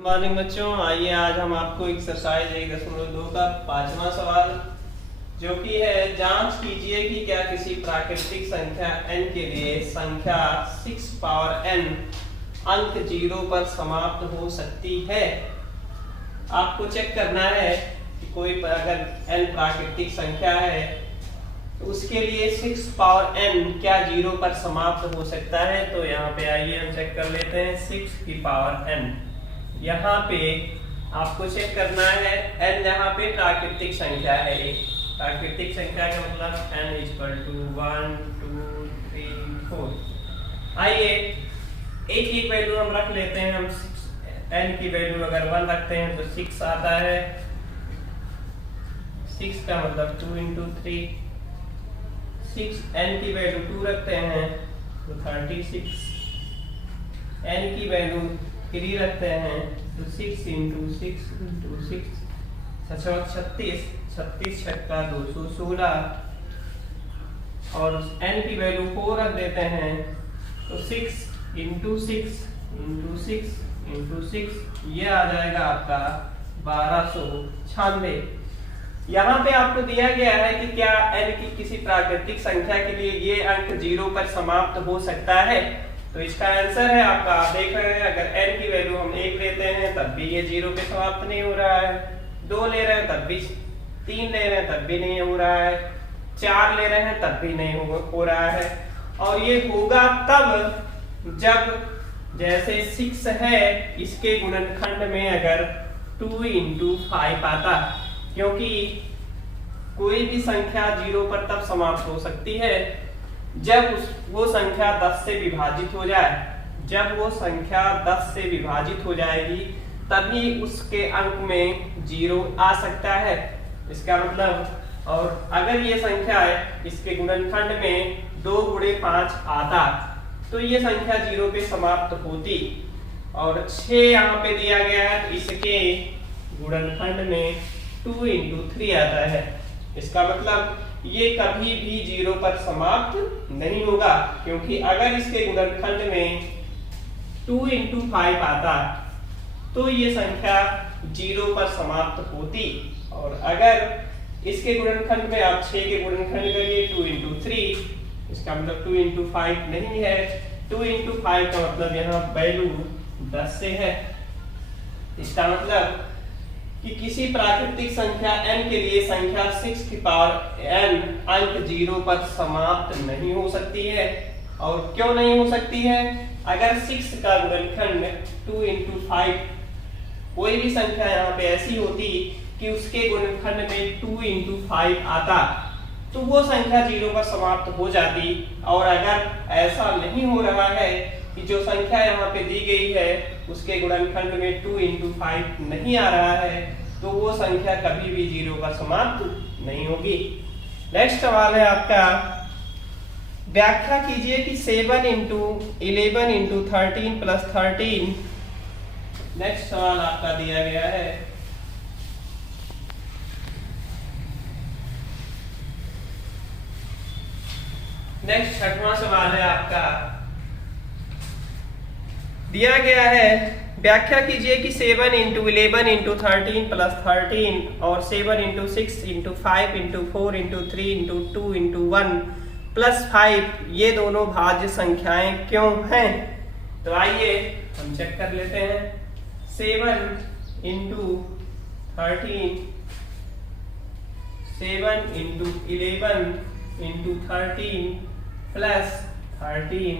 Morning बच्चों, आइए आज हम आपको एक्सरसाइज 1.2 का 5वां सवाल जो कि है जांच कीजिए कि क्या किसी प्राकृतिक संख्या n के लिए संख्या 6 पावर n अंक 0 पर समाप्त हो सकती है। आपको चेक करना है कि कोई अगर n प्राकृतिक संख्या है तो उसके लिए 6 पावर n क्या 0 पर समाप्त हो सकता है। तो यहाँ पे आइए हम चेक कर लेते हैं 6 की पावर n। यहाँ पे आपको चेक करना है n यहाँ पे प्राकृतिक संख्या है। एक प्राकृतिक संख्या का मतलब n इक्वल टू 1 2 3 4। आइए एक वैल्यू हम रख लेते हैं। हम n की वैल्यू अगर 1 रखते हैं तो 6 आता है। 6 का मतलब 2 इंटू 3। 6 n की वैल्यू 2 रखते हैं तो 36। n की वैल्यू 3 रखते हैं तो 6 इंटू 6 इंटू 6 36। 36 छक्का 216। और n की वैल्यू 4 रख देते हैं तो 6 इंटू 6 इंटू 6 इंटू 6 ये आ जाएगा आपका 1296। यहाँ पे आपको दिया गया है कि क्या n की किसी प्राकृतिक संख्या के लिए ये अंक 0 पर समाप्त हो सकता है। तो इसका आंसर है आपका, आप देख रहे हैं अगर n की वैल्यू हम 1 लेते हैं तब भी ये 0 पे समाप्त नहीं हो रहा है। 2 ले रहे हैं तब भी, 3 ले रहे हैं तब भी नहीं हो रहा है, 4 ले रहे हैं तब भी नहीं हो रहा है। और ये होगा तब जब जैसे 6 है इसके गुणनखंड में अगर 2 इंटू 5 आता, क्योंकि कोई भी संख्या 0 पर तब समाप्त हो सकती है जब वो संख्या 10 से विभाजित हो जाए। जब वो संख्या 10 से विभाजित हो जाएगी तभी उसके अंक में 0 आ सकता है। इसका मतलब, और अगर ये संख्या है इसके गुणनखंड में 2 गुणे 5 आता तो ये संख्या 0 पे समाप्त होती। और 6 यहाँ पे दिया गया है तो इसके गुणनखंड में 2 इंटू 3 आता है। इसका मतलब ये कभी भी 0 पर समाप्त नहीं होगा, क्योंकि अगर इसके गुणनखंड में 2 इंटू 5 आता तो ये संख्या 0 पर समाप्त होती। और अगर इसके गुणनखंड में आप 6 के गुणनखंड करिए 2 इंटू 3, इसका मतलब 2 इंटू 5 नहीं है। 2 इंटू 5 का मतलब यहाँ वैल्यू 10 से है। इसका मतलब कि किसी प्राकृतिक संख्या n के लिए संख्या 6 की पावर n अंक 0 पर समाप्त नहीं हो सकती है। और क्यों नहीं हो सकती है? अगर 6 का गुणनखंड 2 इंटू 5, कोई भी संख्या यहाँ पे ऐसी होती कि उसके गुणनखंड में 2 इंटू 5 आता तो वो संख्या 0 पर समाप्त हो जाती। और अगर ऐसा नहीं हो रहा है कि जो संख्या यहाँ पे दी गई है उसके गुणनखंड में 2 इंटू 5 नहीं आ रहा है तो वो संख्या कभी भी 0 पर समाप्त नहीं होगी। नेक्स्ट सवाल है आपका, व्याख्या कीजिए कि 7 इंटू 11 इंटू 13 प्लस 13। नेक्स्ट सवाल आपका दिया गया है। नेक्स्ट 6वां सवाल है आपका, दिया गया है व्याख्या कीजिए कि 7 इंटू 11 इंटू 13 प्लस 13 और 7 into 6 into 5 into 4 into 3 into 2 into 1 plus 5 ये दोनों भाज्य संख्याएं क्यों हैं। तो आइए हम चेक कर लेते हैं। 7 इंटू 13, 7 इंटू 11 इंटू 13 प्लस 13,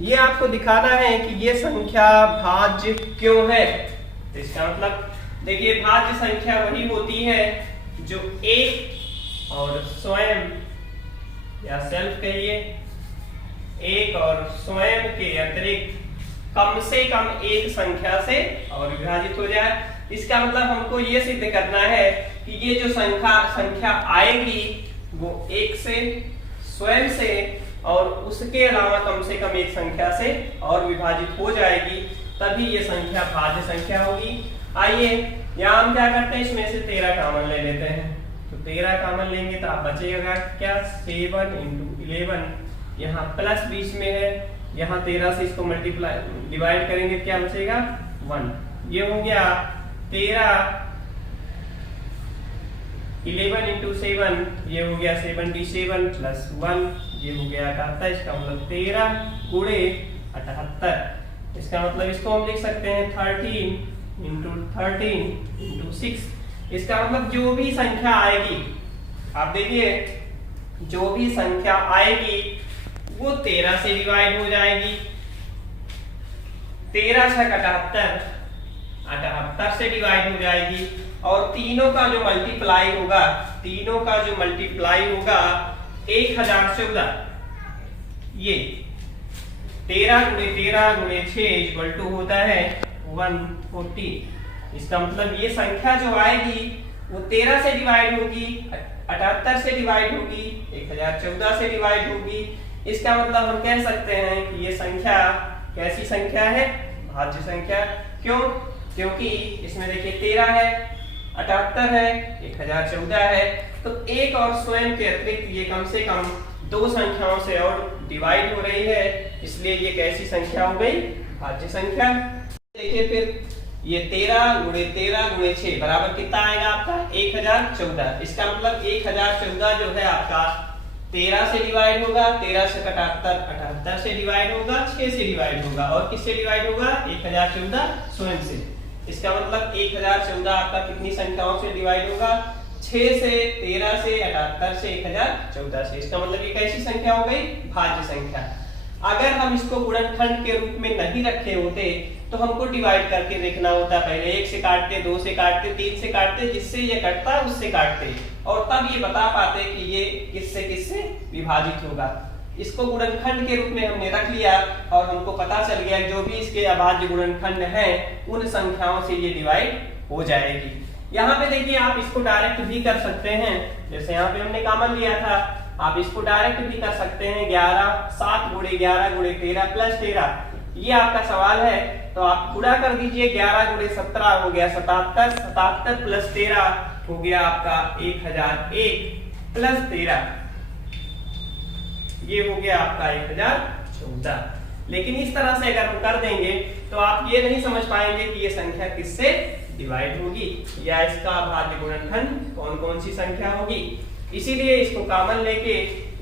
ये आपको दिखाना है कि ये संख्या भाज्य क्यों है। इसका मतलब देखिए, भाज्य संख्या वही होती है जो एक और स्वयं या सेल्फ कहिए, एक और स्वयं के अतिरिक्त कम से कम एक संख्या से और विभाजित हो जाए। इसका मतलब हमको ये सिद्ध करना है कि ये जो संख्या आएगी वो एक से, स्वयं से और उसके अलावा कम से कम एक संख्या से और विभाजित हो जाएगी, तभी ये संख्या भाज्य संख्या होगी। आइए यहाँ हम क्या करते हैं, इसमें से 13 कॉमन ले लेते हैं। तो 13 कॉमन लेंगे तो आप बचेगा क्या, 7 इंटू 11, यहाँ प्लस बीच में है, यहाँ 13 से इसको मल्टीप्लाई डिवाइड करेंगे क्या बचेगा 1। ये हो गया 13, 11 इंटू 7, ये हो गया 77 प्लस 1, ये हो गया 78। इसका मतलब 13 गुणे 78। इसका मतलब इसको हम लिख सकते हैं 13 इंटू 6। इसका मतलब जो भी संख्या आएगी, आप देखिए जो भी संख्या आएगी वो 13 से डिवाइड हो जाएगी। 13 6 78, 78 से डिवाइड हो जाएगी। और तीनों का जो मल्टीप्लाई होगा, 1014, ये 13 गुणे 13 गुणे 6 इक्वल टू होता है 140। इसका मतलब ये संख्या जो आएगी वो 13 से डिवाइड होगी, 78 से डिवाइड होगी, 1014 से डिवाइड होगी। इसका मतलब हम कह सकते हैं कि ये संख्या कैसी संख्या है? भाज्य संख्या। क्यों? क्योंकि इसमें देखिए 13 है, 78 है, 1014 है, तो एक और स्वयं के अतिरिक्त ये कम से कम 2 संख्याओं से और डिवाइड हो रही है, इसलिए ये कैसी संख्या हो गई? भाज्य संख्या। देखिए फिर ये 13 गुणे 6 बराबर कितना आएगा आपका? 1014। इसका मतलब 1014 जो है आपका 13 से डिवाइड होगा, 13 से 78, 78 से डिवाइड होगा, 6 से डिवाइड होगा, और किससे डिवाइड होगा? 1014 स्वयं से। इसका मतलब 1014 आपका कितनी संख्याओं से डिवाइड होगा? 6 से, 13 से, 78 से, 1014 से। इसका मतलब ये कैसी संख्या हो गई? भाज्य संख्या। अगर हम इसको गुणनखंड के रूप में नहीं रखे होते तो हमको डिवाइड करके देखना होता। पहले 1 से काटते, 2 से काटते, 3 से काटते, जिससे ये कटता उससे काटते, और तब ये बता पाते कि ये किससे किससे विभाजित होगा। इसको गुणनखंड के रूप में हमने रख लिया और हमको पता चल गया जो भी इसके अभाज्य गुणनखंड हैं उन संख्याओं से ये डिवाइड हो जाएगी। यहाँ पे देखिए आप इसको डायरेक्ट भी कर सकते हैं, जैसे यहाँ पे हमने कॉमन लिया था, आप इसको डायरेक्ट भी कर सकते हैं। 7 गुणे 11 गुणे 13 प्लस 13, ये आपका सवाल है तो आप गुणा कर दीजिए। 11 गुणे 17 हो गया 77, 77 प्लस 13 हो गया आपका 1001 प्लस 13, ये हो गया आपका 1014। लेकिन इस तरह से अगर हम कर देंगे तो आप ये नहीं समझ पाएंगे कि ये संख्या किससे डिवाइड होगी या इसका अभाज्य गुणनखंड कौन कौन सी संख्या होगी। इसीलिए इसको कॉमन लेके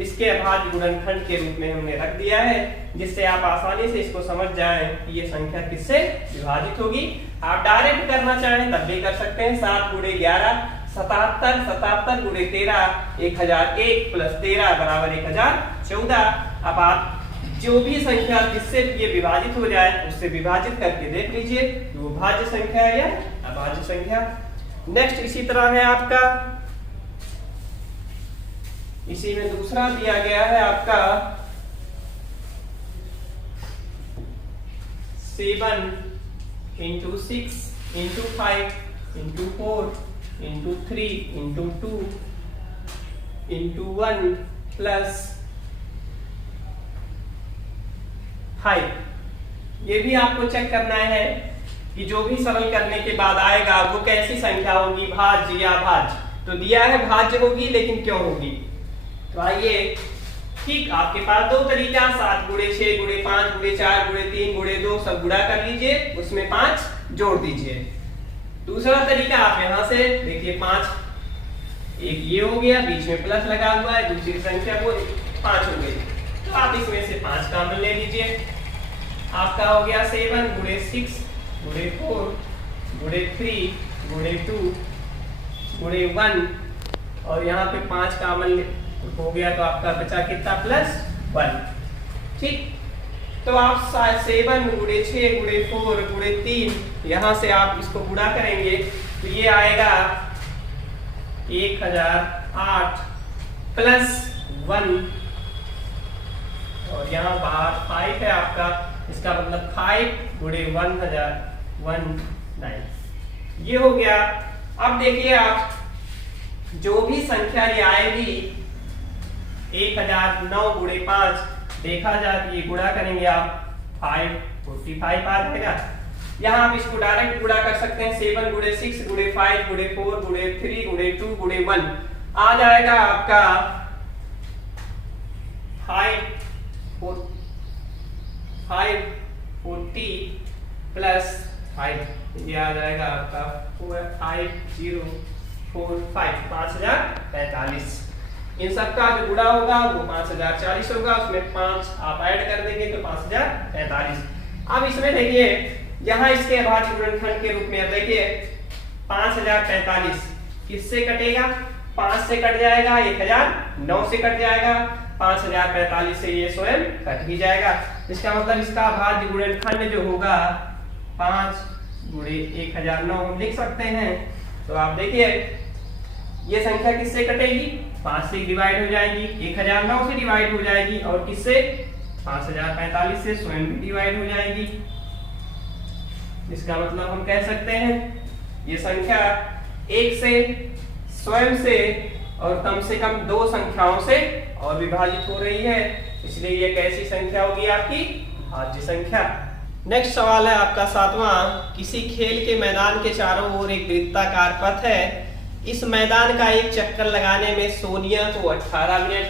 इसके अभाज्य गुणनखंड के रूप में हमने रख दिया है, जिससे आप आसानी से इसको समझ जाएं कि ये संख्या किससे विभाजित होगी। आप डायरेक्ट करना चाहें तब भी कर सकते हैं। 7 गुणे 11 77, 77 गुणे 13 1001 प्लस 13 बराबर 1014। अब आप जो भी संख्या जिससे ये विभाजित हो जाए उससे विभाजित करके देख लीजिए वो भाज्य संख्या है या अभाज्य संख्या। नेक्स्ट इसी तरह है आपका, इसी में दूसरा दिया गया है आपका 7 into 6 into 5 into 4 into 3 into 2 into 1 plus 5। ये भी आपको चेक करना है कि जो भी सरल करने के बाद आएगा वो कैसी संख्या होगी, भाज्य या अभाज्य। तो दिया है भाज्य होगी, लेकिन क्यों होगी? तो आइए, ठीक आपके पास 2 तरीका, 7 गुणे 6 गुणे 5 गुणे 4 गुणे 3 गुणे 2 सब गुणा कर लीजिए, उसमें 5 जोड़ दीजिए। दूसरा तरीका आप यहाँ से देखिए 5, एक ये हो गया, बीच में प्लस लगा हुआ है, दूसरी संख्या वो 5 हो गई, तो आप इसमें से 5 कॉमन ले लीजिए। आपका हो गया 7 गुणे 6 गुणे 4 गुणे 3 गुणे 2 गुणे 1, और यहाँ पे 5 कॉमन हो गया तो आपका बचा कितना? प्लस 1। ठीक, तो आप 7 गुणे 6 गुणे 4 गुणे 3, यहाँ से आप इसको गुणा करेंगे तो ये आएगा 1008 प्लस 1, और यहाँ बाहर 5 है आपका, इसका मतलब 5 गुणे 1019, ये हो गया। अब देखिए आप जो भी संख्या ये आएगी 1009 गुणे 5 देखा जाए ये गुणा करेंगे आप 545 आ जाएगा। यहाँ आप इसको डायरेक्ट गुणा कर सकते हैं। 7 गुणे 6 गुणे 5 गुणे 4 गुणे 3 गुणे 2 गुणे 1 आ जाएगा आपका 540 प्लस 5, ये आ जाएगा आपका 5045, 5045। इन सबका जो गुणा होगा वो 5040 होगा, उसमें 5 आप ऐड कर देंगे तो 5045। अब इसमें देखिए यहाँ इसके अभाज्य गुणनखंड के रूप में देखिए 5045 किससे कटेगा, 5 से कट जाएगा, 1009 से कट जाएगा, 5045 से ये स्वयं कट ही जाएगा। इसका मतलब इसका अभाज्य गुणनखंड जो होगा 5 गुणे 1009 हम लिख सकते हैं। तो आप देखिए ये संख्या किससे कटेगी, 5 से डिवाइड हो जाएगी, 1009 से डिवाइड हो जाएगी और किससे 5045 से स्वयं भी डिवाइड हो जाएगी। इसका मतलब हम कह सकते हैं ये संख्या एक से, स्वयं से और कम से कम 2 संख्याओं से और विभाजित हो रही है, इसलिए ये कैसी संख्या होगी आपकी भाज्य संख्या। नेक्स्ट सवाल है आपका 7वां। किसी खेल के मैदान के चारों ओर एक वृत्ताकार पथ है, इस मैदान का एक चक्कर लगाने में सोनिया को 18 मिनट,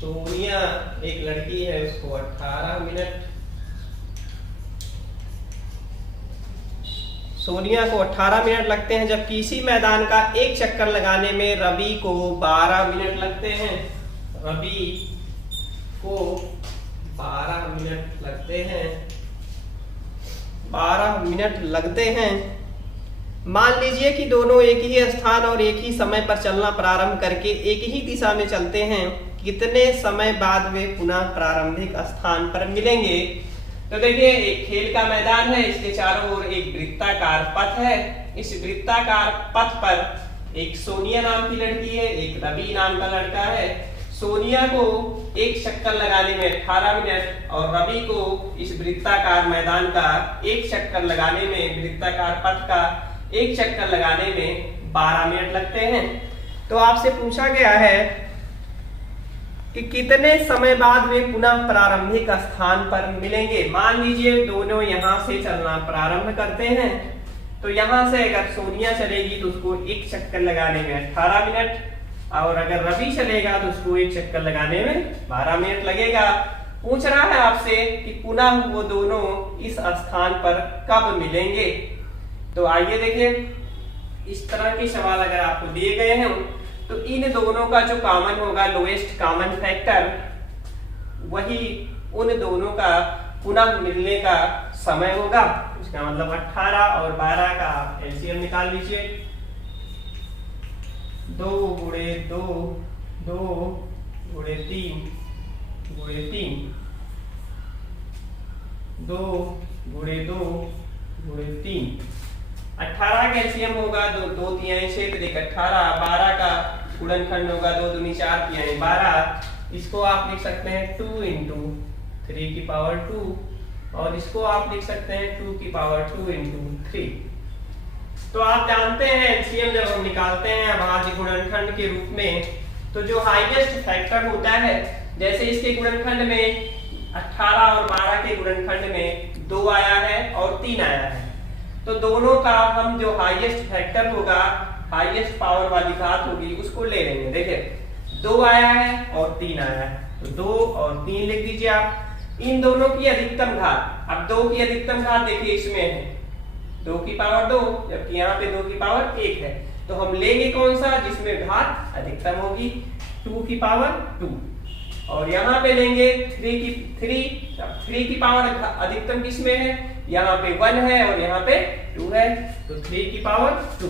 सोनिया एक लड़की है उसको 18 मिनट, सोनिया को 18 मिनट लगते हैं, जबकि इसी मैदान का एक चक्कर लगाने में रवि को 12 मिनट लगते हैं, रवि को 12 मिनट लगते हैं, 12 मिनट लगते हैं। मान लीजिए कि दोनों एक ही स्थान और एक ही समय पर चलना प्रारंभ करके एक ही दिशा में चलते हैं, कितने समय बाद वे पुनः प्रारंभिक स्थान पर मिलेंगे। तो देखिए एक खेल का मैदान है, इसके चारों ओर एक वृत्ताकार पथ है, इस वृत्ताकार पथ पर एक सोनिया नाम की लड़की है, एक रवि नाम का लड़का है। सोनिया को एक चक्कर लगाने में 18 मिनट और रवि को इस वृत्ताकार मैदान का एक चक्कर लगाने में, वृत्ताकार पथ का एक चक्कर लगाने में 12 मिनट लगते हैं। तो आपसे पूछा गया है कि कितने समय बाद वे पुनः प्रारंभिक स्थान पर मिलेंगे। मान लीजिए दोनों यहां से चलना प्रारंभ करते हैं, तो यहां से अगर सोनिया चलेगी तो उसको एक चक्कर लगाने में 18 मिनट, और अगर रवि चलेगा तो उसको एक चक्कर लगाने में 12 मिनट लगेगा। पूछ रहा है आपसे कि पुनः वो दोनों इस स्थान पर कब मिलेंगे। तो आइए देखिए, इस तरह के सवाल अगर आपको दिए गए हैं तो इन दोनों का जो कॉमन होगा, लोएस्ट कॉमन फैक्टर, वही उन दोनों का पुनः मिलने का समय होगा। इसका मतलब 18 और 12 का एलसीएम निकाल लीजिए। 2 गुणे 2, 2 गुणे 3 गुणे 3, 2 गुणे 2 गुणे 3, 18 का एलसीएम होगा 2 तिहाई क्षेत्र 18, 12 का गुणनखंड होगा 2 दूनी 4 तिहाई 12। इसको आप लिख सकते हैं 2 इंटू 3 की पावर 2, और इसको आप लिख सकते हैं 2 की पावर 2 इंटू 3। तो आप जानते हैं एलसीएम जब हम निकालते हैं अभाज्य गुणनखंड के रूप में, तो जो हाईएस्ट फैक्टर होता है, जैसे इसके गुणनखंड में 18 और 12 के गुणनखंड में 2 आया है और 3 आया है, तो दोनों का हम जो हाईएस्ट फैक्टर होगा, हाईएस्ट पावर वाली घात होगी, उसको ले लेंगे। देखिए 2 आया है और 3 आया है, तो 2 और 3 लिख दीजिए आप। इन दोनों की अधिकतम घात, अब 2 की अधिकतम घात देखिए इसमें है 2 की पावर 2, जबकि यहाँ पे 2 की पावर 1 है, तो हम लेंगे कौन सा जिसमें घात अधिकतम होगी, 2 की पावर 2, और यहाँ पे लेंगे 3 की पावर अधिकतम किसमें है, यहाँ पे 1 है और यहाँ पे 2 है, तो 3 की पावर 2।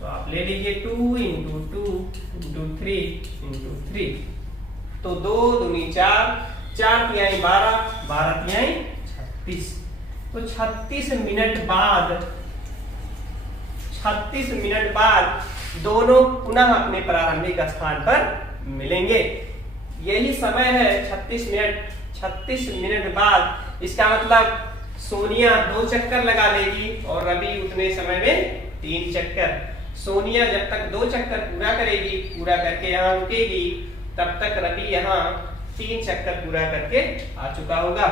तो आप ले लीजिए 2 इंटू 2 इंटू 3 इंटू 3, तो 2 दूनी 4, 4 तिहाई 12, 12 तिहाई 36। तो 36 मिनट बाद दोनों पुनः अपने प्रारंभिक स्थान पर मिलेंगे। यही समय है 36 मिनट बाद। इसका मतलब सोनिया 2 चक्कर लगा लेगी और रवि उतने समय में 3 चक्कर। सोनिया जब तक 2 चक्कर पूरा करेगी, पूरा करके यहाँ रुकेगी, तब तक रवि यहाँ 3 चक्कर पूरा करके आ चुका होगा।